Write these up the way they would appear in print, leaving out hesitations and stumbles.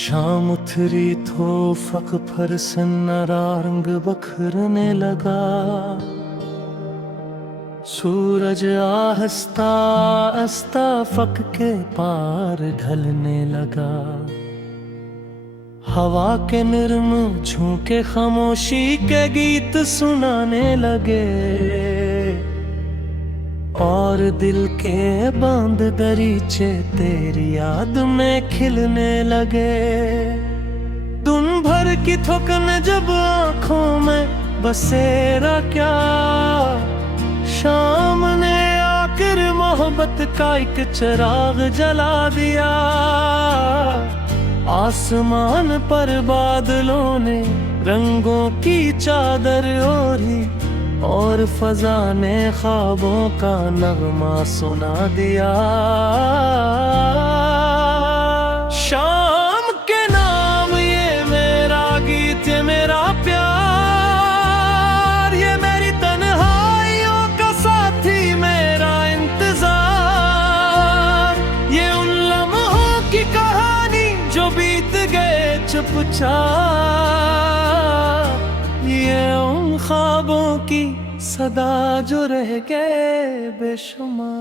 शाम उतरी तो फक फरसन्नरा रंग बखरने लगा। सूरज आहस्ता आस्ता फक के पार ढलने लगा। हवा के निर्म झोंके खामोशी के गीत सुनाने लगे और दिल के बांध दरीचे तेरी याद में खिलने लगे। दिन भर की थकन जब आंखों में बसेरा क्या, शाम ने आकर मोहब्बत का एक चिराग जला दिया। आसमान पर बादलों ने रंगों की चादर ओढ़ी और फजा ने ख्वाबों का नगमा सुना दिया। शाम के नाम ये मेरा गीत, ये मेरा प्यार, ये मेरी तन्हाइयों का साथी, मेरा इंतजार। ये उन लम्हों की कहानी जो बीत गए चुपचाप, ये उन ख्वाबों की सदा जो रह गए बेशुमार।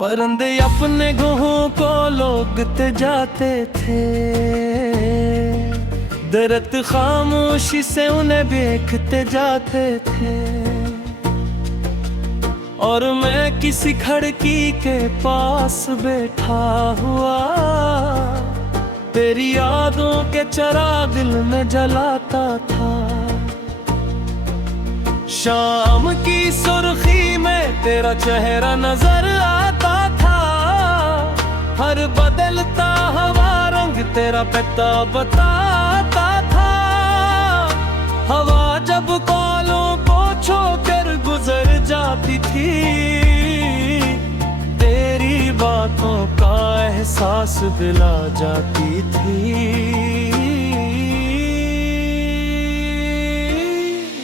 परिंदे अपने घोंहों को लोगते जाते थे, दरख्त खामोशी से उन्हें देखते जाते थे। और मैं किसी खिड़की के पास बैठा हुआ तेरी यादों के चिराग दिल में जलाता था। शाम की सुर्खी में तेरा चेहरा नजर आता था। हर बदलता हवा रंग तेरा पता बताता था। हवा जब कॉलों को छोकर गुजर जाती थी, तेरी बातों का एहसास दिला जाती थी।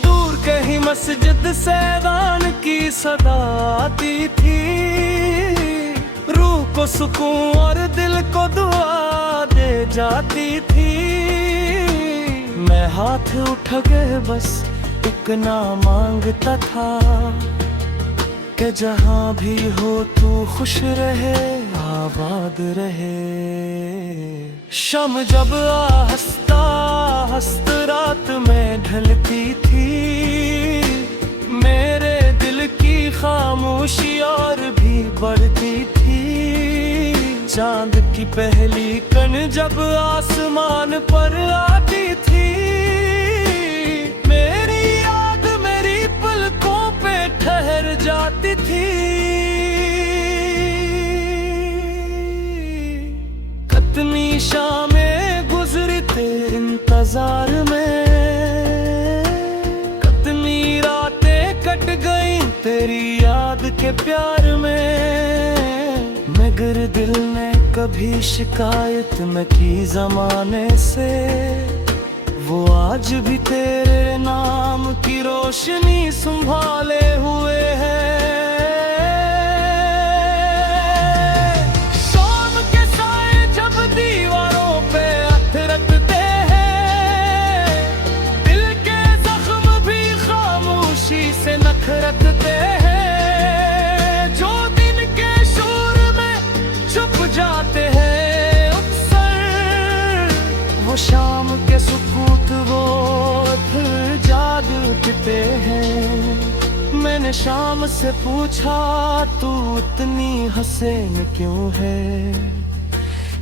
दूर कहीं मस्जिद से अज़ान की सदा आती थी। रूह को सुकून और दिल को दुआ दे जाती थी। मैं हाथ उठा के बस एक नाम मांगता था कि जहाँ भी हो तू खुश रहे, आबाद रहे। शाम जब आहिस्ता आहिस्ता रात में ढलती थी, मेरे दिल की खामोशी और भी बढ़ती थी। चांद की पहली कण जब आसमान पर आती थी, मेरी याद मेरी पलकों पे ठहर जाती थी। कितनी शामें गुजरी तेरे इंतजार में, कितनी रातें कट गई तेरी याद के प्यार में। मगर दिल ने कभी शिकायत न की जमाने से, वो आज भी तेरे नाम की रोशनी संभाले हुए है। शाम के साए जब दीवारों पे अथरकते हैं, दिल के जख्म भी खामोशी से नखरते हैं। जो दिन के शोर में छुप जाते हैं अक्सर, वो शाम के सुकूत वो फिर जाग उठते हैं। मैंने शाम से पूछा तू इतनी हसीन क्यों है,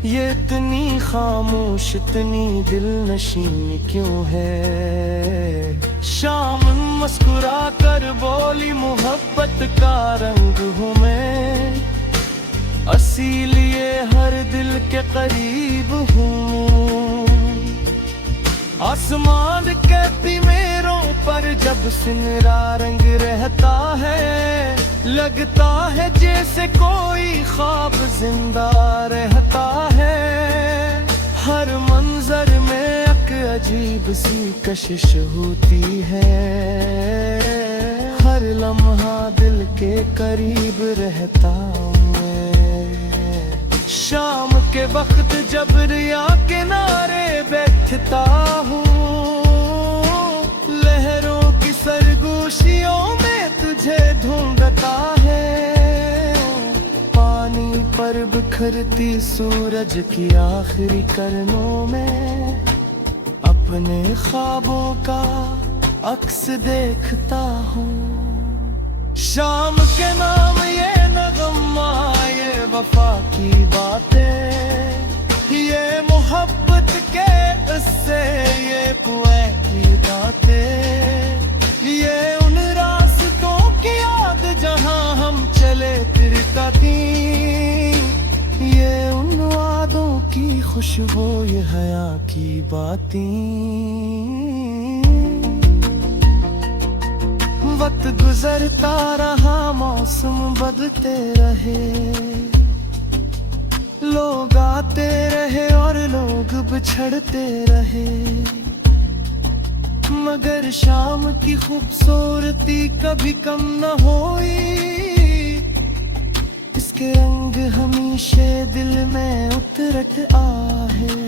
ये इतनी खामोश इतनी दिल नशीन क्यों है। शाम मुस्कुरा कर बोली मोहब्बत का रंग हूँ मैं, इसीलिए हर दिल के करीब हूँ। आसमान के दीवारों पर जब सिनरा रंग रहता है, लगता है जैसे कोई ख्वाब जिंदा रहता है। हर मंजर में एक अजीब सी कशिश होती है, हर लम्हा दिल के करीब रहता हूँ मैं। शाम के वक्त जब रिया किनारे बैठता हूँ, लहरों की सरगोशियों में तुझे ढूंढता है। पानी पर बिखरती सूरज की आखिरी किरणों में अपने ख्वाबों का अक्स देखता हूँ। शाम के नाम ये नगमा, ये वफा की बातें, ये मोहब्बत के उससे, ये कुएं की बातें, ये उन रास्तों की याद जहां हम चले फिरता थी, ये उन वादों की खुशबू, ये हया की बातें। वक्त गुजरता रहा, मौसम बदलते रहे, लोग आते रहे और लोग बिछड़ते रहे, मगर शाम की खूबसूरती कभी कम न हुई। इसके रंग हमेशा दिल में उतरत आहे।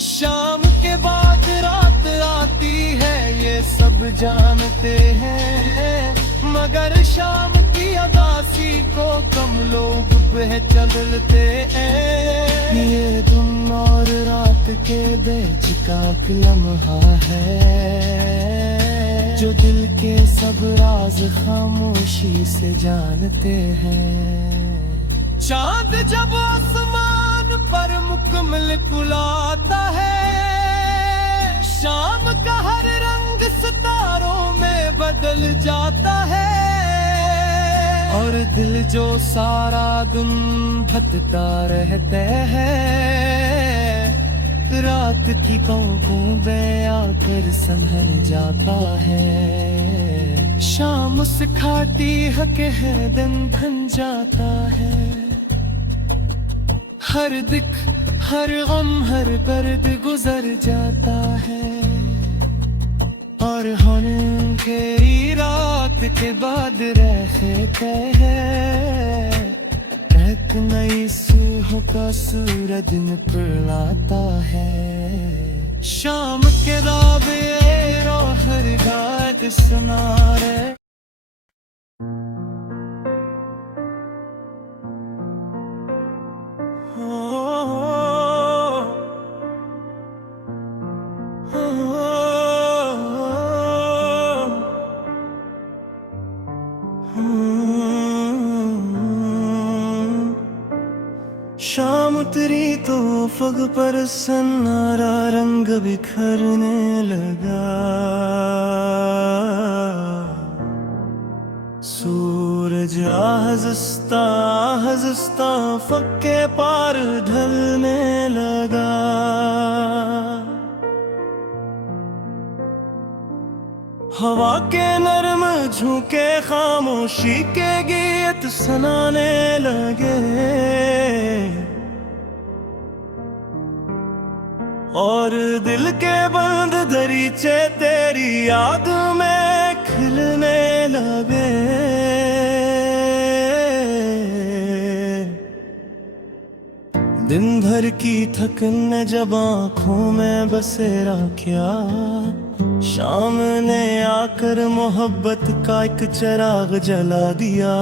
शाम के बाद रात आती है, ये सब जानते हैं, मगर शाम की अदासी को कम लोग पहचानते हैं। ये दिन और रात के बीच का लम्हा है, जो दिल के सब राज खामोशी से जानते हैं। चांद जब आसमान पर मुकम्मल खुलाता है, शाम का हर रंग सितारों में बदल जाता है, और दिल जो सारा दिन भटकता रहता है, रात की कौकों आकर संभल जाता है। शाम सिखाती है कि है दिन बन जाता है, हर दिख हर गम हर दर्द गुजर जाता है, और हम अंधेरी रात के बाद रहते हैं, एक नई सुबह का सूरज दिन पर आता है। शाम के राबे रोहर गात सुना रे। शाम उतरी तो फग पर सन्नारा रंग बिखरने लगा, सूरज आहजस्ता आहजस्ता फग के पार ढलने लगा। हवा के नरम झोंके खामोशी के गीत सुनाने लगे, और दिल के बंद दरीचे तेरी याद में खिलने लगे। दिन भर की थकन ने जब आँखों में बसेरा किया, शाम ने आकर मोहब्बत का एक चिराग जला दिया।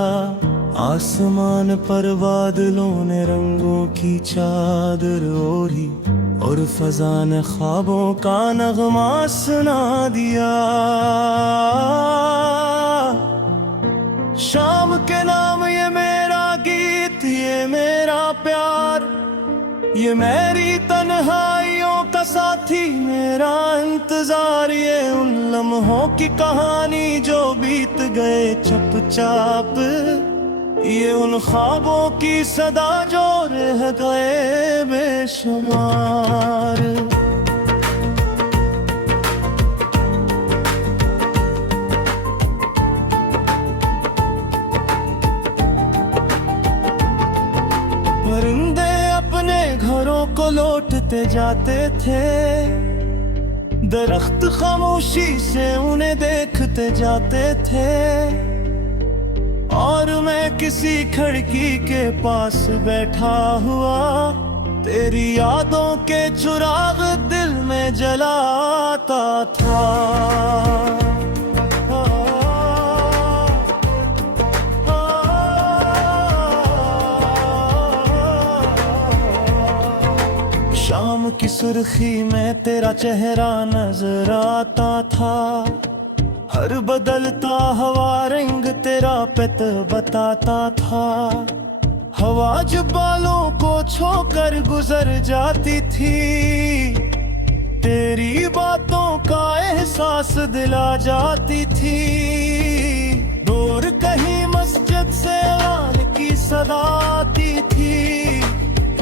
आसमान पर बादलों ने रंगों की चादर ओढ़ी, और फजा ने ख्वाबों का नगमा सुना दिया। शाम के नाम ये मेरा गीत, ये मेरा प्यार, ये मेरी तन्हाइयों का साथी, मेरा इंतजार, ये उन लम्हों की कहानी जो बीत गए चुपचाप, ये उन ख्वाबों की सदा जो रह गए बेशुमार। परिंदे अपने घरों को लौटते जाते थे, दरख्त खामोशी से उन्हें देखते जाते थे। और मैं किसी खिड़की के पास बैठा हुआ तेरी यादों के चिराग दिल में जलाता था। शाम की सुर्खी में तेरा चेहरा नजर आता था, हर बदलता हवा रंग तेरा पित बताता था। हवा जो बालों को छोकर गुजर जाती थी, तेरी बातों का एहसास दिला जाती थी। दूर कहीं मस्जिद से अज़ान की सदा आती थी,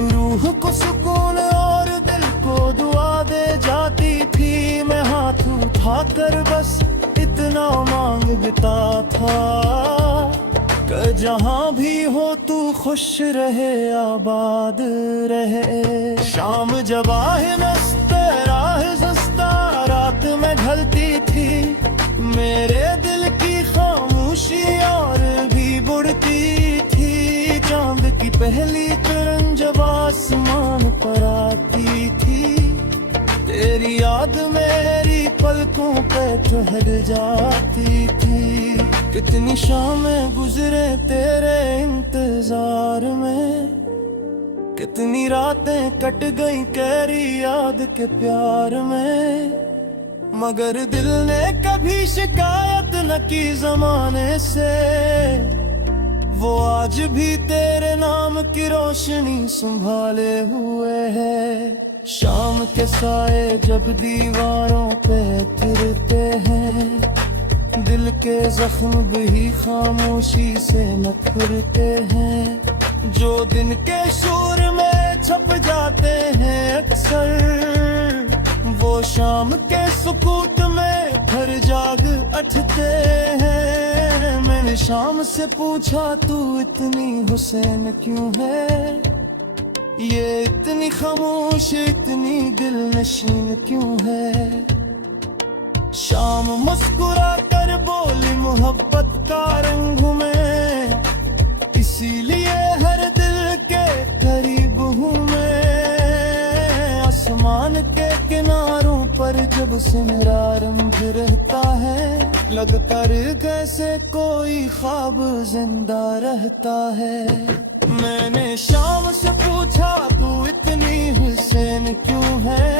रूह को सुकून और दिल को दुआ दे जाती थी। मैं हाथ उठाकर बस इतना मांगता था कि जहाँ भी हो तू खुश रहे आबाद रहे। शाम जब आहे मस्त राह जस्ता रात में ढलती थी, मेरे दिल की खामोशी और भी बुढ़ती थी। चांद की पहली किरण जब आसमान पर आती थी, तेरी याद मेरी पलकों पे ठहर जाती थी। कितनी शामें गुजरे तेरे इंतजार में, कितनी रातें कट गई तेरी याद के प्यार में। मगर दिल ने कभी शिकायत न की जमाने से, वो आज भी तेरे नाम की रोशनी संभाले हुए है। शाम के साए जब दीवारों पे गिरते हैं, दिल के जख्म भी खामोशी से न खुलते हैं। जो दिन के शोर में छप जाते हैं अक्सर, वो शाम के सुकूत में फिर जाग उठते हैं। मैंने शाम से पूछा तू इतनी हुसैन क्यों है, ये इतनी खामोश इतनी दिल नशीन क्यों है। शाम मुस्कुरा कर बोली मोहब्बत का रंग हूँ मैं, इसीलिए हर दिल के करीब हूँ मैं। आसमान के किनारों पर जब सिमरा रंग रहता है, लगता जैसे कोई ख्वाब जिंदा रहता है। मैंने शाम से पूछा तू इतनी हुसैन क्यों है,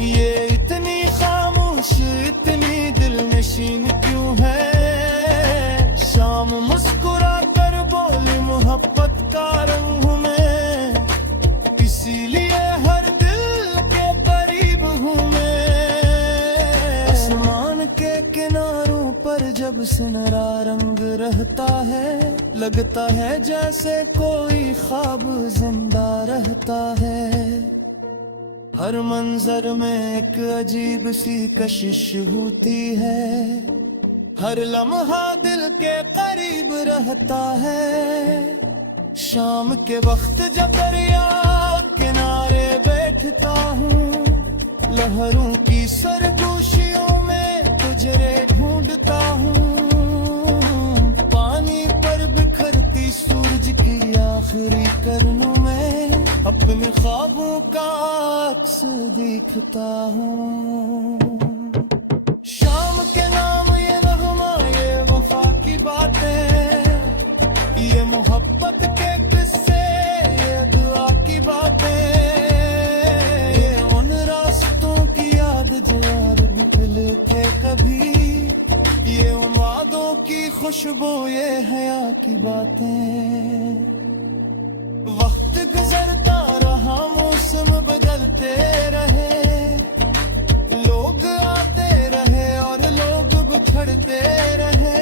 ये इतनी खामोश इतनी दिल नशीन क्यों है। शाम मुस्कुरा कर बोली मोहब्बत का रंग हूँ मैं, इसीलिए हर दिल के करीब हूँ मैं। आसमान के किनारों पर जब सुनहरा रंग रहता है, लगता है जैसे कोई ख्वाब जिंदा रहता है। हर मंजर में एक अजीब सी कशिश होती है, हर लम्हा दिल के करीब रहता है। शाम के वक्त जब दरिया किनारे बैठता हूँ, लहरों की सरगोशियों में तुझे ढूंढता हूँ। पानी पर बिखरती सूरज की आखिरी किरणों में अपने ख्वाबों का अक्स देखता हूँ। शाम के नाम ये नगमा ये वफा की बातें, ये मोहब्बत के किस्से ये दुआ की बातें, ये उन रास्तों की याद जो यार निकले थे कभी, ये उन वादों की खुशबू ये हया की बातें। वक्त गुजरता रहा मौसम बदलते रहे, लोग आते रहे और लोग बिछड़ते रहे,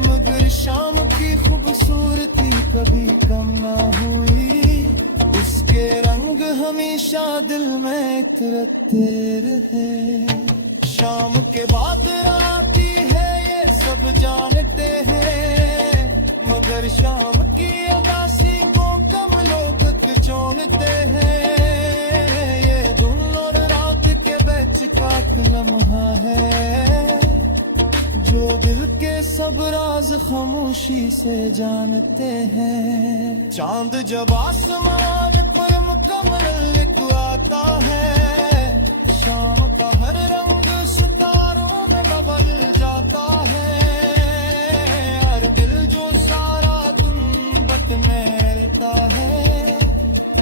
मगर शाम की खूबसूरती कभी कम ना हुई, उसके रंग हमेशा दिल में इतरते रहे। शाम के बाद आती है ये सब जानते हैं, मगर शाम की उदासी को कम लोग चोनते हैं। ये दिन और रात के बीच का एक लम्हा है, जो दिल के सब राज खामोशी से जानते हैं। चांद जब आसमान पर मुकम्मल आता है, शाम का हर रंग सितारों में बदल जाता है। हर दिल जो सारा दिन बट में रहता है,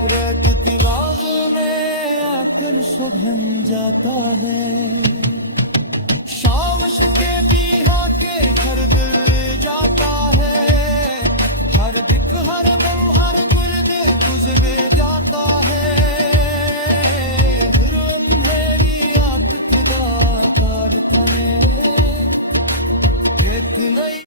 रहती राग में आकर सुबह जाता है। शाम के बिहा के घर दिल जाता है, हर दिक हर दम हर गुर्द गुजरे जाता है। फिर अंधेरी आप किदा कारता है, नहीं